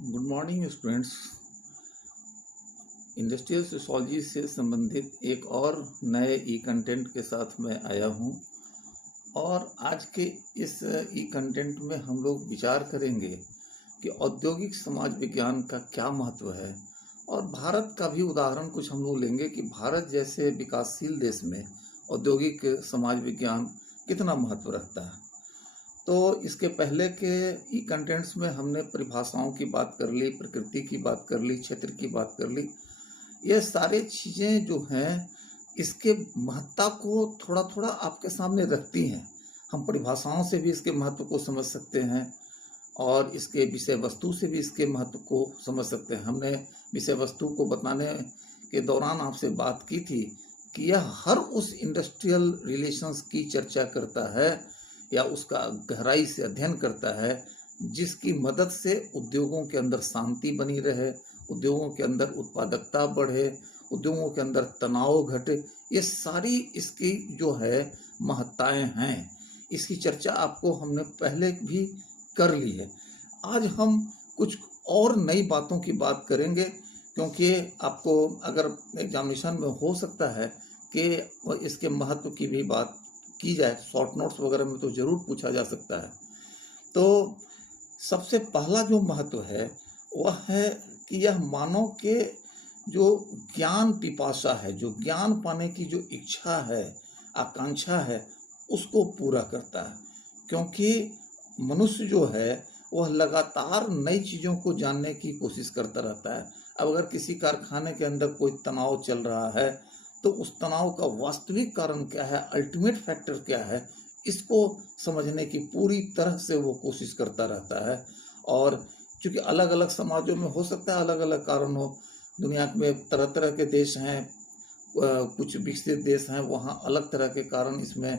Good morning students. Industrial sociology से संबंधित एक और नए ई कंटेंट के साथ मैं आया हूं और आज के इस ई कंटेंट में हम लोग विचार करेंगे कि औद्योगिक समाज विज्ञान का क्या महत्व है और भारत का भी उदाहरण कुछ हम लोग लेंगे कि भारत जैसे विकासशील देश में औद्योगिक समाज विज्ञान कितना महत्व रखता है। तो इसके पहले के ई कंटेंट्स में हमने परिभाषाओं की बात कर ली, प्रकृति की बात कर ली, क्षेत्र की बात कर ली। ये सारी चीज़ें जो हैं इसके महत्ता को थोड़ा थोड़ा आपके सामने रखती हैं। हम परिभाषाओं से भी इसके महत्व को समझ सकते हैं और इसके विषय वस्तु से भी इसके महत्व को समझ सकते हैं। हमने विषय वस्तु को बताने के दौरान आपसे बात की थी कि यह हर उस इंडस्ट्रियल रिलेशंस की चर्चा करता है या उसका गहराई से अध्ययन करता है जिसकी मदद से उद्योगों के अंदर शांति बनी रहे, उद्योगों के अंदर उत्पादकता बढ़े, उद्योगों के अंदर तनाव घटे। ये सारी इसकी जो है महत्ताएं हैं। इसकी चर्चा आपको हमने पहले भी कर ली है। आज हम कुछ और नई बातों की बात करेंगे क्योंकि आपको अगर एग्जामिनेशन में हो सकता है कि इसके महत्व की भी बात की जाए, शॉर्ट नोट्स वगैरह में तो जरूर पूछा जा सकता है। तो सबसे पहला जो महत्व है वह है कि यह मानव के जो ज्ञान पिपासा है, जो ज्ञान पाने की जो इच्छा है, आकांक्षा है, उसको पूरा करता है। क्योंकि मनुष्य जो है वह लगातार नई चीज़ों को जानने की कोशिश करता रहता है। अब अगर किसी कारखाने के अंदर कोई तनाव चल रहा है तो उस तनाव का वास्तविक कारण क्या है, अल्टीमेट फैक्टर क्या है, इसको समझने की पूरी तरह से वो कोशिश करता रहता है। और चूँकि अलग अलग समाजों में हो सकता है अलग अलग कारण हो, दुनिया में तरह तरह के देश हैं, कुछ विकसित देश हैं, वहाँ अलग तरह के कारण इसमें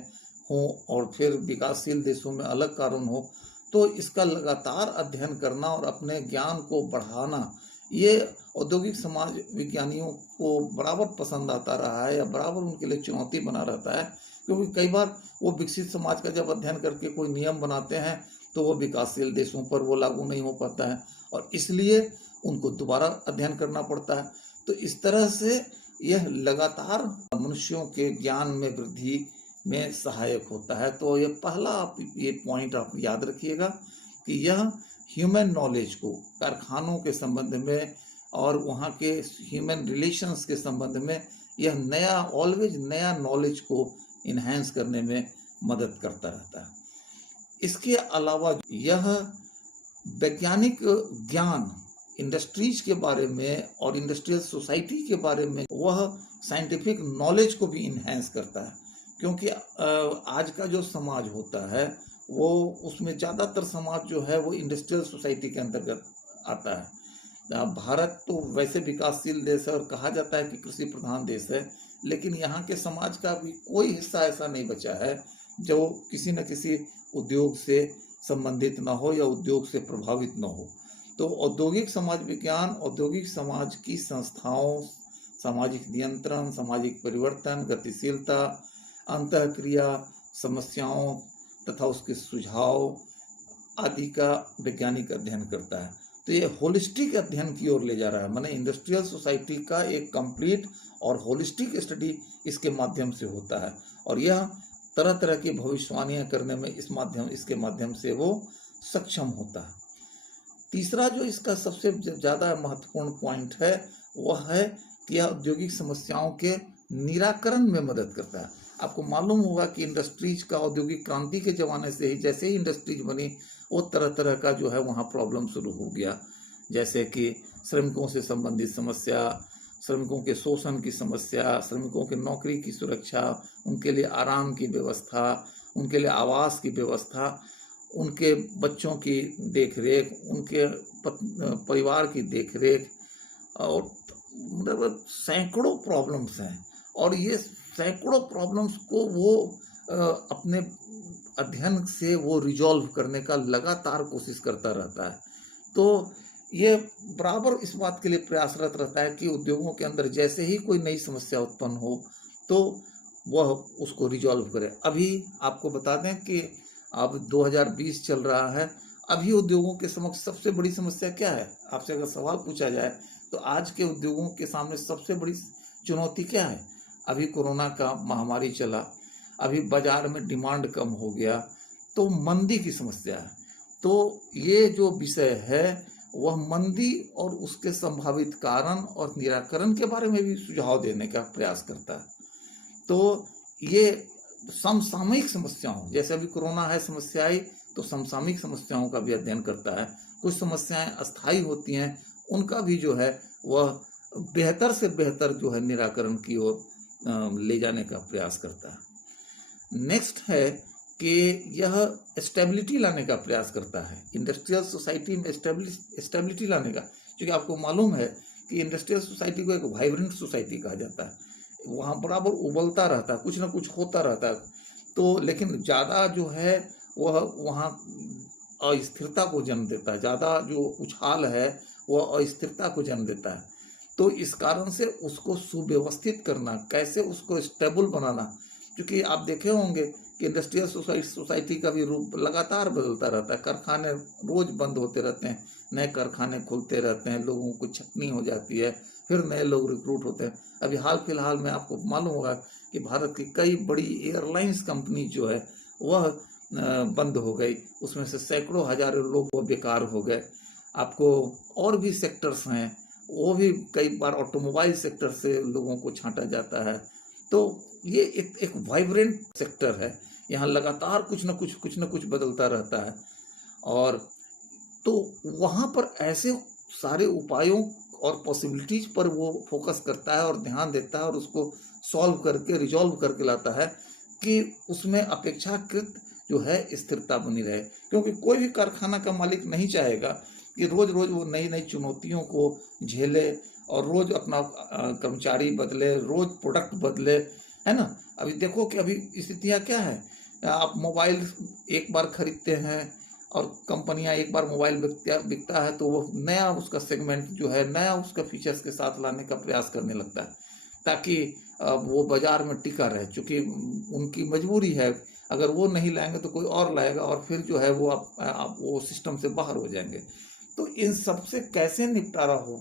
हों और फिर विकासशील देशों में अलग कारण हो। तो इसका लगातार अध्ययन करना और अपने ज्ञान को बढ़ाना ये औद्योगिक समाज विज्ञानियों को बराबर पसंद आता रहा है या बराबर उनके लिए चुनौती बना रहता है। क्योंकि कई बार वो विकसित समाज का जब अध्ययन करके कोई नियम बनाते हैं तो वो विकासशील देशों पर वो लागू नहीं हो पाता है और इसलिए उनको दोबारा अध्ययन करना पड़ता है। तो इस तरह से यह लगातार मनुष्यों के ज्ञान में वृद्धि में सहायक होता है। तो ये पहला आप ये पॉइंट आप याद रखिएगा कि यह ह्यूमन नॉलेज को कारखानों के संबंध में और वहाँ के ह्यूमन रिलेशंस के संबंध में यह नया ऑलवेज नया नॉलेज को इन्हेंस करने में मदद करता रहता है। इसके अलावा यह वैज्ञानिक ज्ञान इंडस्ट्रीज के बारे में और इंडस्ट्रियल सोसाइटी के बारे में वह साइंटिफिक नॉलेज को भी इन्हेंस करता है। क्योंकि आज का जो समाज होता है वो उसमें ज़्यादातर समाज जो है वो इंडस्ट्रियल सोसाइटी के अंतर्गत आता है। भारत तो वैसे विकासशील देश है और कहा जाता है कि कृषि प्रधान देश है, लेकिन यहाँ के समाज का भी कोई हिस्सा ऐसा नहीं बचा है जो किसी न किसी उद्योग से संबंधित ना हो या उद्योग से प्रभावित ना हो। तो औद्योगिक समाज विज्ञान औद्योगिक समाज की संस्थाओं, सामाजिक नियंत्रण, सामाजिक परिवर्तन, गतिशीलता, अंतःक्रिया, समस्याओं तथा उसके सुझाव आदि का वैज्ञानिक अध्ययन करता है। तो ये होलिस्टिक अध्ययन की ओर ले जा रहा है, माने इंडस्ट्रियल सोसाइटी का एक कंप्लीट और होलिस्टिक स्टडी इसके माध्यम से होता है और यह तरह तरह की भविष्यवाणियां करने में इसके माध्यम से वो सक्षम होता है। तीसरा जो इसका सबसे ज़्यादा महत्वपूर्ण पॉइंट है वह है कि यह औद्योगिक समस्याओं के निराकरण में मदद करता है। आपको मालूम होगा कि इंडस्ट्रीज का औद्योगिक क्रांति के ज़माने से ही जैसे ही इंडस्ट्रीज बनी वो तरह तरह का जो है वहाँ प्रॉब्लम शुरू हो गया, जैसे कि श्रमिकों से संबंधित समस्या, श्रमिकों के शोषण की समस्या, श्रमिकों के नौकरी की सुरक्षा, उनके लिए आराम की व्यवस्था, उनके लिए आवास की व्यवस्था, उनके बच्चों की देखरेख, उनके परिवार की देखरेख और मतलब सैकड़ों प्रॉब्लम्स हैं। और ये सैकड़ों प्रॉब्लम्स को वो अपने अध्ययन से वो रिजॉल्व करने का लगातार कोशिश करता रहता है। तो ये बराबर इस बात के लिए प्रयासरत रहता है कि उद्योगों के अंदर जैसे ही कोई नई समस्या उत्पन्न हो तो वह उसको रिजॉल्व करे। अभी आपको बता दें कि अब 2020 चल रहा है, अभी उद्योगों के समक्ष सबसे बड़ी समस्या क्या है? आपसे अगर सवाल पूछा जाए तो आज के उद्योगों के सामने सबसे बड़ी चुनौती क्या है? अभी कोरोना का महामारी चला, अभी बाजार में डिमांड कम हो गया, तो मंदी की समस्या है। तो ये जो विषय है वह मंदी और उसके संभावित कारण और निराकरण के बारे में भी सुझाव देने का प्रयास करता है। तो ये समसामयिक समस्याओं, जैसे अभी कोरोना है समस्या आई, तो समसामयिक समस्याओं का भी अध्ययन करता है। कुछ समस्याएं अस्थायी होती हैं, उनका भी जो है वह बेहतर से बेहतर जो है निराकरण की ओर ले जाने का प्रयास करता है। नेक्स्ट है कि यह स्टेबिलिटी लाने का प्रयास करता है, इंडस्ट्रियल सोसाइटी में स्टेबिलिटी लाने का, क्योंकि आपको मालूम है कि इंडस्ट्रियल सोसाइटी को एक वाइब्रेंट सोसाइटी कहा जाता है। वहाँ बराबर उबलता रहता है, कुछ ना कुछ होता रहता है। तो लेकिन ज़्यादा जो है वह वहाँ अस्थिरता को जन्म देता है, ज़्यादा जो उछाल है वह अस्थिरता को जन्म देता है। तो इस कारण से उसको सुव्यवस्थित करना, कैसे उसको स्टेबल बनाना, क्योंकि आप देखे होंगे कि इंडस्ट्रियल सोसाइटी का भी रूप लगातार बदलता रहता है। कारखाने रोज बंद होते रहते हैं, नए कारखाने खुलते रहते हैं, लोगों को छटनी हो जाती है, फिर नए लोग रिक्रूट होते हैं। अभी हाल फिलहाल में आपको मालूम होगा कि भारत की कई बड़ी एयरलाइंस कंपनी जो है वह बंद हो गई, उसमें से सैकड़ों हजारों लोग वो बेकार हो गए। आपको और भी सेक्टर्स हैं, वो भी कई बार ऑटोमोबाइल सेक्टर से लोगों को छांटा जाता है। तो ये एक वाइब्रेंट सेक्टर है, यहाँ लगातार कुछ न कुछ बदलता रहता है। और तो वहाँ पर ऐसे सारे उपायों और पॉसिबिलिटीज पर वो फोकस करता है और ध्यान देता है और उसको सॉल्व करके रिजॉल्व करके लाता है कि उसमें अपेक्षाकृत जो है स्थिरता बनी रहे। क्योंकि कोई भी कारखाना का मालिक नहीं चाहेगा कि रोज रोज वो नई नई चुनौतियों को झेले और रोज अपना कर्मचारी बदले, रोज प्रोडक्ट बदले, है ना। अभी देखो कि अभी स्थितियाँ क्या है, आप मोबाइल एक बार खरीदते हैं और कंपनियां एक बार मोबाइल बिकता है तो वो नया उसका सेगमेंट जो है नया उसका फीचर्स के साथ लाने का प्रयास करने लगता है, ताकि वो बाजार में टिका रहे। चूँकि उनकी मजबूरी है, अगर वो नहीं लाएंगे तो कोई और लाएगा और फिर जो है वो आप वो सिस्टम से बाहर हो जाएंगे। तो इन सब से कैसे निपटारा हो।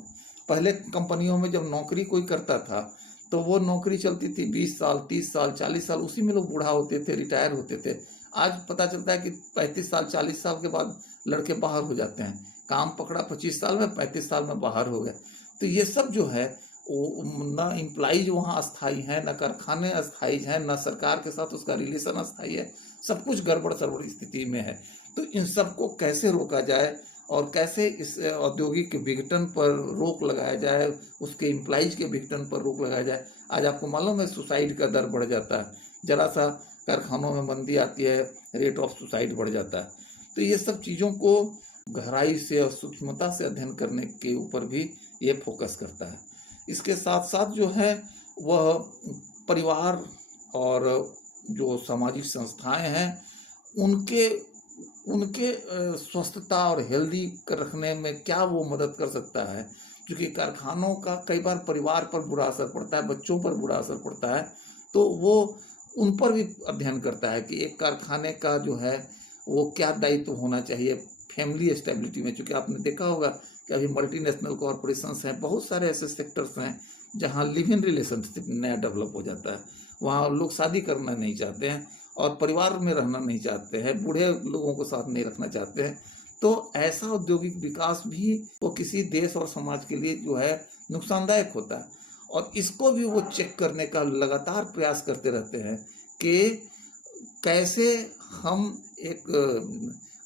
पहले कंपनियों में जब नौकरी कोई करता था तो वो नौकरी चलती थी 20 साल, 30 साल, 40 साल, उसी में लोग बूढ़ा होते थे, रिटायर होते थे। आज पता चलता है कि 35 साल, 40 साल के बाद लड़के बाहर हो जाते हैं। काम पकड़ा 25 साल में, 35 साल में बाहर हो गए। तो ये सब जो है न इम्प्लाइज वहाँ अस्थायी हैं, न कारखाने अस्थायी हैं, न सरकार के साथ उसका रिलेशन अस्थायी है, सब कुछ गड़बड़ सड़बड़ स्थिति में है। तो इन सबको कैसे रोका जाए और कैसे इस औद्योगिक विघटन पर रोक लगाया जाए, उसके इम्प्लाइज के विघटन पर रोक लगाया जाए। आज आपको मालूम है सुसाइड का दर बढ़ जाता है, जरा सा कारखानों में मंदी आती है, रेट ऑफ सुसाइड बढ़ जाता है। तो ये सब चीज़ों को गहराई से और सूक्ष्मता से अध्ययन करने के ऊपर भी ये फोकस करता है। इसके साथ साथ जो है वह परिवार और जो सामाजिक संस्थाएं हैं उनके स्वस्थता और हेल्दी रखने में क्या वो मदद कर सकता है। क्योंकि कारखानों का कई बार परिवार पर बुरा असर पड़ता है, बच्चों पर बुरा असर पड़ता है, तो वो उन पर भी अध्ययन करता है कि एक कारखाने का जो है वो क्या दायित्व होना चाहिए फैमिली स्टेबिलिटी में। क्योंकि आपने देखा होगा कि अभी मल्टीनेशनल कॉरपोरेशंस हैं, बहुत सारे ऐसे सेक्टर्स हैं जहाँ लिव इन रिलेशनशिप नया डेवलप हो जाता है। वहाँ लोग शादी करना नहीं चाहते हैं और परिवार में रहना नहीं चाहते हैं, बूढ़े लोगों को साथ नहीं रखना चाहते हैं। तो ऐसा औद्योगिक विकास भी वो किसी देश और समाज के लिए जो है नुकसानदायक होता है। और इसको भी वो चेक करने का लगातार प्रयास करते रहते हैं कि कैसे हम एक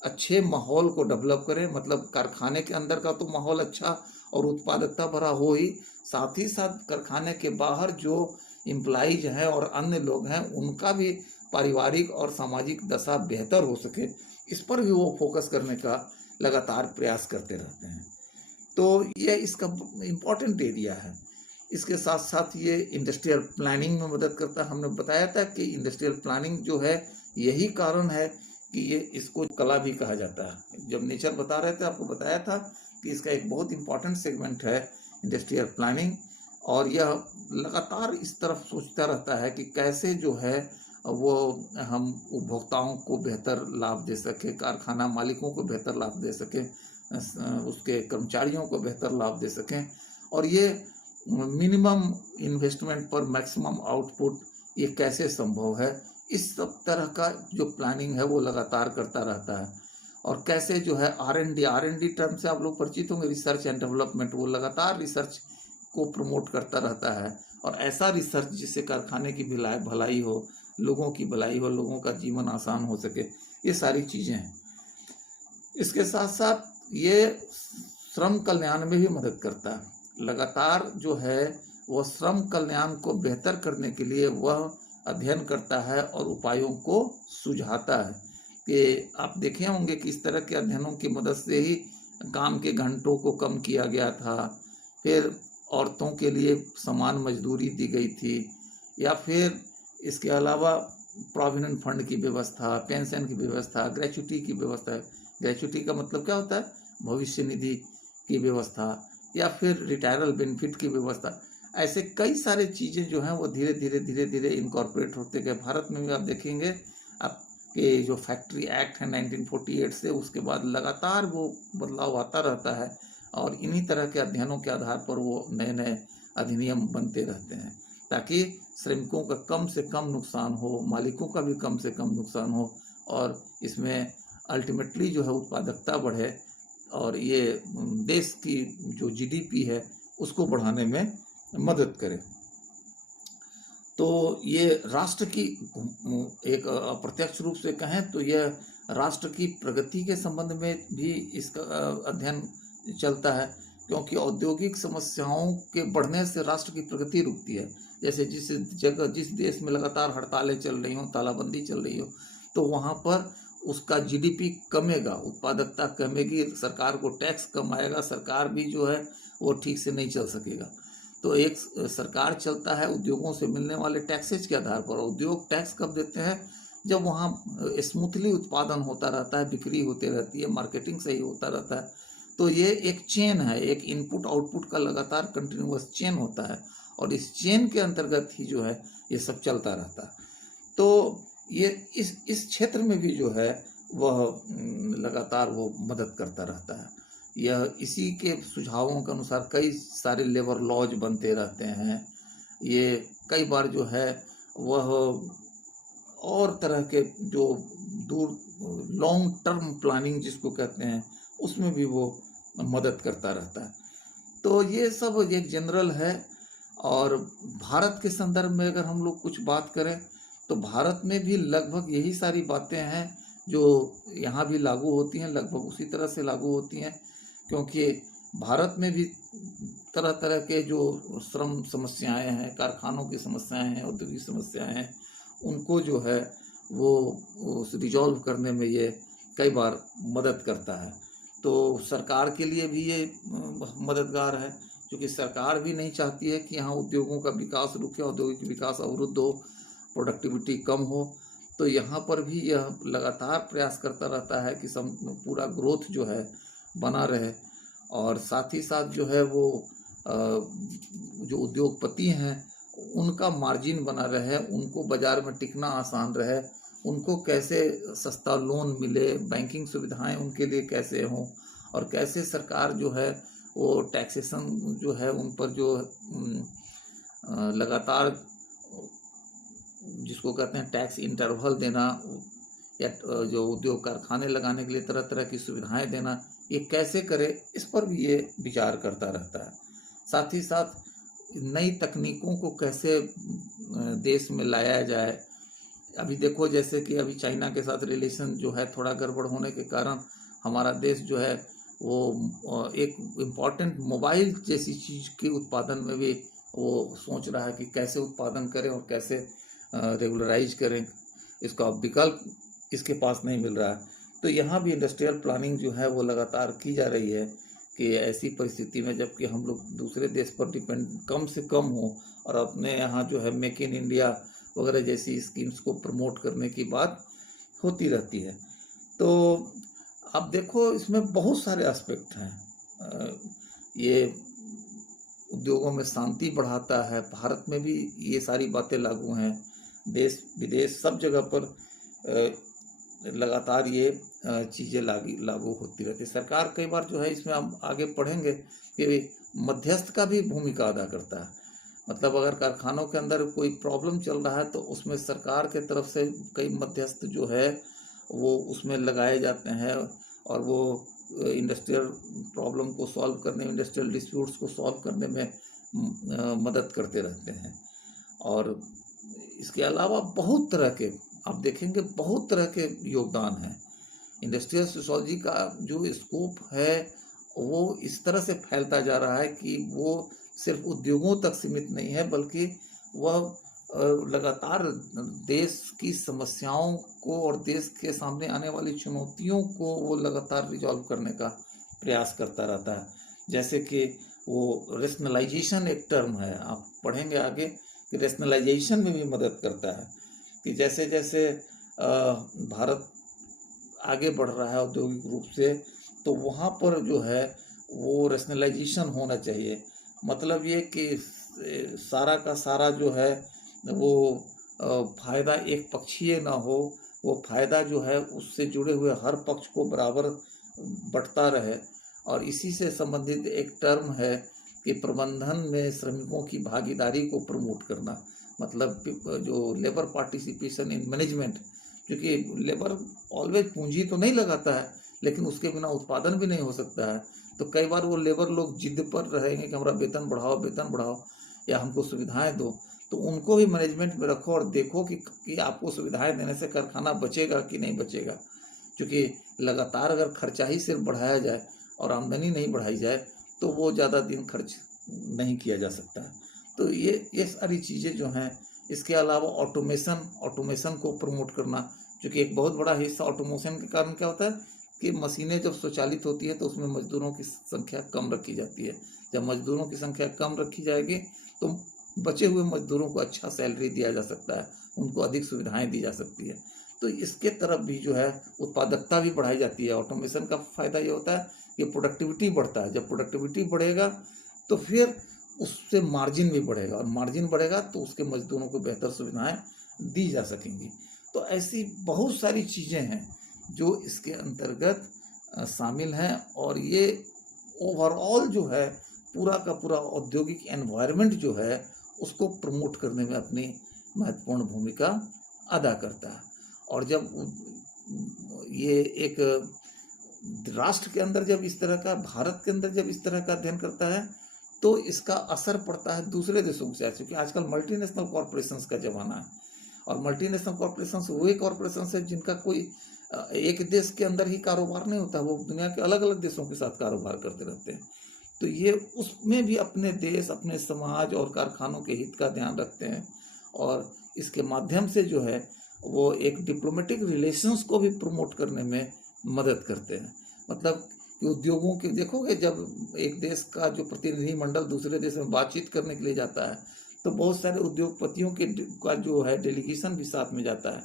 अच्छे माहौल को डेवलप करें। मतलब कारखाने के अंदर का तो माहौल अच्छा और उत्पादकता भरा हो ही, साथ ही साथ कारखाने के बाहर जो एम्प्लॉइज हैं और अन्य लोग हैं उनका भी पारिवारिक और सामाजिक दशा बेहतर हो सके, इस पर भी वो फोकस करने का लगातार प्रयास करते रहते हैं। तो ये इसका इम्पोर्टेंट एरिया है। इसके साथ साथ ये इंडस्ट्रियल प्लानिंग में मदद करता है। हमने बताया था कि इंडस्ट्रियल प्लानिंग जो है यही कारण है कि ये इसको कला भी कहा जाता है। जब नेचर बता रहे थे आपको बताया था कि इसका एक बहुत इंपॉर्टेंट सेगमेंट है इंडस्ट्रियल प्लानिंग, और यह लगातार इस तरफ सोचता रहता है कि कैसे जो है वो हम उपभोक्ताओं को बेहतर लाभ दे सकें, कारखाना मालिकों को बेहतर लाभ दे सकें, उसके कर्मचारियों को बेहतर लाभ दे सकें, और ये मिनिमम इन्वेस्टमेंट पर मैक्सिमम आउटपुट ये कैसे संभव है, इस सब तरह का जो प्लानिंग है वो लगातार करता रहता है। और कैसे जो है आर एन डी टर्म से आप लोग परिचित होंगे, रिसर्च एंड डेवलपमेंट, वो लगातार रिसर्च को प्रमोट करता रहता है, और ऐसा रिसर्च जिससे कारखाने की भलाई हो, लोगों की भलाई हो, लोगों का जीवन आसान हो सके, ये सारी चीज़ें हैं। इसके साथ साथ ये श्रम कल्याण में भी मदद करता है। लगातार जो है वह श्रम कल्याण को बेहतर करने के लिए वह अध्ययन करता है और उपायों को सुझाता है। कि आप देखे होंगे कि इस तरह के अध्ययनों की मदद से ही काम के घंटों को कम किया गया था, फिर औरतों के लिए समान मजदूरी दी गई थी, या फिर इसके अलावा प्रोविडेंट फंड की व्यवस्था, पेंशन की व्यवस्था, ग्रेच्युटी की व्यवस्था। ग्रेच्युटी का मतलब क्या होता है? भविष्य निधि की व्यवस्था, या फिर रिटायरल बेनिफिट की व्यवस्था। ऐसे कई सारे चीज़ें जो हैं वो धीरे धीरे इनकॉर्पोरेट होते गए। भारत में भी आप देखेंगे आपके जो फैक्ट्री एक्ट है 1948 से, उसके बाद लगातार वो बदलाव आता रहता है, और इन्हीं तरह के अध्ययनों के आधार पर वो नए नए अधिनियम बनते रहते हैं, ताकि श्रमिकों का कम से कम नुकसान हो, मालिकों का भी कम से कम नुकसान हो, और इसमें अल्टीमेटली जो है उत्पादकता बढ़े, और ये देश की जो जीडीपी है उसको बढ़ाने में मदद करे। तो ये राष्ट्र की एक अप्रत्यक्ष रूप से कहें तो यह राष्ट्र की प्रगति के संबंध में भी इसका अध्ययन चलता है, क्योंकि औद्योगिक समस्याओं के बढ़ने से राष्ट्र की प्रगति रुकती है। जैसे जिस देश में लगातार हड़तालें चल रही हों, तालाबंदी चल रही हो, तो वहाँ पर उसका जीडीपी कमेगा, उत्पादकता कमेगी, सरकार को टैक्स कम आएगा, सरकार भी जो है वो ठीक से नहीं चल सकेगा। तो एक सरकार चलता है उद्योगों से मिलने वाले टैक्सेज के आधार पर। उद्योग टैक्स कब देते हैं? जब वहाँ स्मूथली उत्पादन होता रहता है, बिक्री होती रहती है, मार्केटिंग सही होता रहता है। तो ये एक चेन है, एक इनपुट आउटपुट का लगातार कंटिन्यूअस चेन होता है, और इस चेन के अंतर्गत ही जो है ये सब चलता रहता है। तो ये इस क्षेत्र में भी जो है वह लगातार वो मदद करता रहता है। यह इसी के सुझावों के अनुसार कई सारे लेबर लॉज बनते रहते हैं। ये कई बार जो है वह और तरह के जो दूर लॉन्ग टर्म प्लानिंग जिसको कहते हैं, उसमें भी वो मदद करता रहता है। तो ये सब एक जनरल है। और भारत के संदर्भ में अगर हम लोग कुछ बात करें तो भारत में भी लगभग यही सारी बातें हैं जो यहाँ भी लागू होती हैं, लगभग उसी तरह से लागू होती हैं, क्योंकि भारत में भी तरह तरह के जो श्रम समस्याएं हैं, कारखानों की समस्याएं हैं, औद्योगिक समस्याएं हैं, उनको जो है वो रिजॉल्व करने में ये कई बार मदद करता है। तो सरकार के लिए भी ये मददगार है, क्योंकि सरकार भी नहीं चाहती है कि यहाँ उद्योगों का विकास रुके, औद्योगिक विकास अवरुद्ध हो, प्रोडक्टिविटी कम हो। तो यहाँ पर भी यह लगातार प्रयास करता रहता है कि पूरा ग्रोथ जो है बना रहे, और साथ ही साथ जो है वो जो उद्योगपति हैं उनका मार्जिन बना रहे, उनको बाज़ार में टिकना आसान रहे, उनको कैसे सस्ता लोन मिले, बैंकिंग सुविधाएं उनके लिए कैसे हों, और कैसे सरकार जो है वो टैक्सेशन जो है उन पर जो लगातार जिसको कहते हैं टैक्स इंटरवल देना, या जो उद्योग कारखाने लगाने के लिए तरह तरह की सुविधाएं देना, ये कैसे करे, इस पर भी ये विचार करता रहता है। साथ ही साथ नई तकनीकों को कैसे देश में लाया जाए। अभी देखो जैसे कि अभी चाइना के साथ रिलेशन जो है थोड़ा गड़बड़ होने के कारण हमारा देश जो है वो एक इम्पॉर्टेंट मोबाइल जैसी चीज़ के उत्पादन में भी वो सोच रहा है कि कैसे उत्पादन करें और कैसे रेगुलराइज करें। इसका विकल्प इसके पास नहीं मिल रहा है। तो यहाँ भी इंडस्ट्रियल प्लानिंग जो है वो लगातार की जा रही है कि ऐसी परिस्थिति में जबकि हम लोग दूसरे देश पर डिपेंड कम से कम हो, और अपने यहाँ जो है मेक इन इंडिया वगैरह जैसी स्कीम्स को प्रमोट करने की बात होती रहती है। तो अब देखो इसमें बहुत सारे एस्पेक्ट हैं। ये उद्योगों में शांति बढ़ाता है, भारत में भी ये सारी बातें लागू हैं। देश विदेश सब जगह पर लगातार ये चीज़ें लागू होती रहती है। सरकार कई बार जो है, इसमें हम आगे पढ़ेंगे कि मध्यस्थ का भी भूमिका अदा करता है। मतलब अगर कारखानों के अंदर कोई प्रॉब्लम चल रहा है तो उसमें सरकार के तरफ से कई मध्यस्थ जो है वो उसमें लगाए जाते हैं और वो इंडस्ट्रियल प्रॉब्लम को सॉल्व करने में, इंडस्ट्रियल डिस्प्यूट्स को सॉल्व करने में मदद करते रहते हैं। और इसके अलावा बहुत तरह के, आप देखेंगे बहुत तरह के योगदान हैं। इंडस्ट्रियल सोशियोलॉजी का जो स्कोप है वो इस तरह से फैलता जा रहा है कि वो सिर्फ उद्योगों तक सीमित नहीं है, बल्कि वह लगातार देश की समस्याओं को और देश के सामने आने वाली चुनौतियों को वो लगातार रिजॉल्व करने का प्रयास करता रहता है। जैसे कि वो रेशनलाइजेशन एक टर्म है, आप पढ़ेंगे आगे कि रेशनलाइजेशन में भी मदद करता है कि जैसे जैसे भारत आगे बढ़ रहा है औद्योगिक रूप से, तो वहाँ पर जो है वो रेशनलाइजेशन होना चाहिए। मतलब ये कि सारा का सारा जो है वो फायदा एक पक्षीय ना हो, वो फायदा जो है उससे जुड़े हुए हर पक्ष को बराबर बंटता रहे। और इसी से संबंधित एक टर्म है कि प्रबंधन में श्रमिकों की भागीदारी को प्रमोट करना। मतलब जो लेबर पार्टिसिपेशन इन मैनेजमेंट, क्योंकि लेबर ऑलवेज पूंजी तो नहीं लगाता है, लेकिन उसके बिना उत्पादन भी नहीं हो सकता है। तो कई बार वो लेबर लोग जिद पर रहेंगे कि हमारा वेतन बढ़ाओ या हमको सुविधाएं दो, तो उनको भी मैनेजमेंट में रखो और देखो कि आपको सुविधाएं देने से कारखाना बचेगा कि नहीं बचेगा। क्योंकि लगातार अगर खर्चा ही सिर्फ बढ़ाया जाए और आमदनी नहीं बढ़ाई जाए तो वो ज़्यादा दिन खर्च नहीं किया जा सकता है। तो ये सारी चीज़ें जो हैं। इसके अलावा ऑटोमेशन को प्रमोट करना, क्योंकि एक बहुत बड़ा हिस्सा ऑटोमेशन के कारण क्या होता है कि मशीनें जब स्वचालित होती है तो उसमें मजदूरों की संख्या कम रखी जाती है। जब मजदूरों की संख्या कम रखी जाएगी तो बचे हुए मजदूरों को अच्छा सैलरी दिया जा सकता है, उनको अधिक सुविधाएं दी जा सकती है। तो इसके तरफ भी जो है उत्पादकता भी बढ़ाई जाती है। ऑटोमेशन का फायदा ये होता है कि प्रोडक्टिविटी बढ़ता है। जब प्रोडक्टिविटी बढ़ेगा तो फिर उससे मार्जिन भी बढ़ेगा, और मार्जिन बढ़ेगा तो उसके मजदूरों को बेहतर सुविधाएं दी जा सकेंगी। तो ऐसी बहुत सारी चीज़ें हैं जो इसके अंतर्गत शामिल हैं, और ये ओवरऑल जो है पूरा का पूरा औद्योगिक एनवायरनमेंट जो है उसको प्रमोट करने में अपनी महत्वपूर्ण भूमिका अदा करता है। और जब ये एक राष्ट्र के अंदर जब इस तरह का, भारत के अंदर जब इस तरह का अध्ययन करता है तो इसका असर पड़ता है दूसरे देशों से, क्योंकि आजकल मल्टीनेशनल कॉरपोरेशंस का ज़माना है। और मल्टीनेशनल कॉरपोरेशंस वही कॉरपोरेशंस है जिनका कोई एक देश के अंदर ही कारोबार नहीं होता, वो दुनिया के अलग अलग देशों के साथ कारोबार करते रहते हैं। तो ये उसमें भी अपने देश, अपने समाज और कारखानों के हित का ध्यान रखते हैं, और इसके माध्यम से जो है वो एक डिप्लोमेटिक रिलेशंस को भी प्रमोट करने में मदद करते हैं। मतलब कि उद्योगों के, देखोगे जब एक देश का जो प्रतिनिधि मंडल दूसरे देश में बातचीत करने के लिए जाता है तो बहुत सारे उद्योगपतियों के का जो है डेलीगेशन भी साथ में जाता है।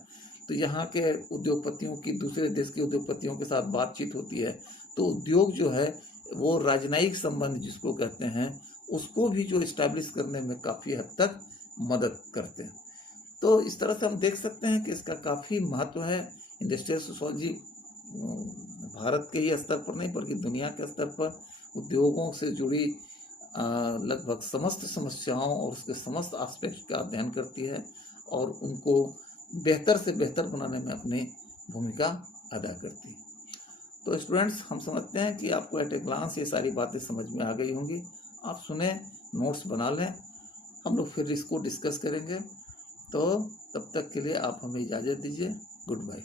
तो यहाँ के उद्योगपतियों की दूसरे देश के उद्योगपतियों के साथ बातचीत होती है, तो उद्योग जो है वो राजनयिक संबंध जिसको कहते हैं उसको भी जो इस्टेब्लिश करने में काफ़ी हद तक मदद करते हैं। तो इस तरह से हम देख सकते हैं कि इसका काफ़ी महत्व है। इंडस्ट्रियल सोशियोलॉजी भारत के ही स्तर पर नहीं बल्कि दुनिया के स्तर पर उद्योगों से जुड़ी लगभग समस्त समस्याओं और उसके समस्त एस्पेक्ट का अध्ययन करती है और उनको बेहतर से बेहतर बनाने में अपनी भूमिका अदा करती है। तो स्टूडेंट्स, हम समझते हैं कि आपको एट ए ग्लांस ये सारी बातें समझ में आ गई होंगी। आप सुने, नोट्स बना लें, हम लोग फिर इसको डिस्कस करेंगे। तो तब तक के लिए आप हमें इजाज़त दीजिए। Good bye.